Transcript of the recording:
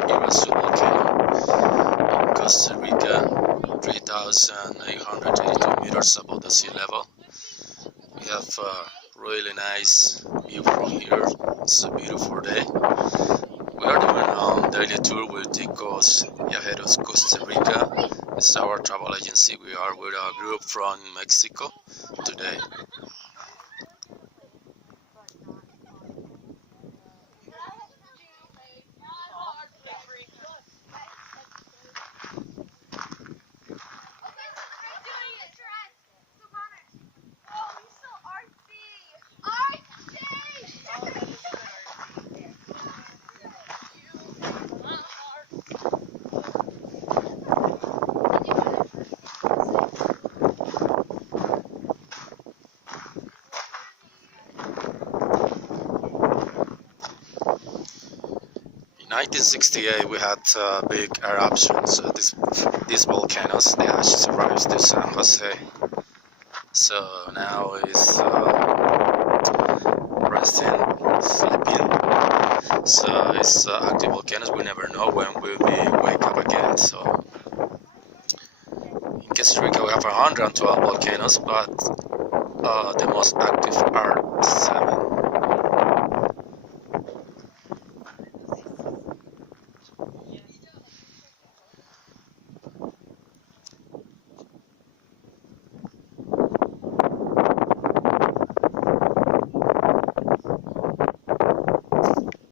Iguazu volcano in Costa Rica, 3,882 meters above the sea level. We have a really nice view from here. It's a beautiful day. We are doing a daily tour with Ticos Viajeros Costa Rica. It's our travel agency. We are with a group from Mexico today. In 1968, we had big eruptions. These volcanoes, the ash survives to San Jose. So now it's resting, sleeping. So it's active volcanoes. We never know when we'll be wake up again. So in Costa Rica, we have 112 volcanoes, but the most active are 7.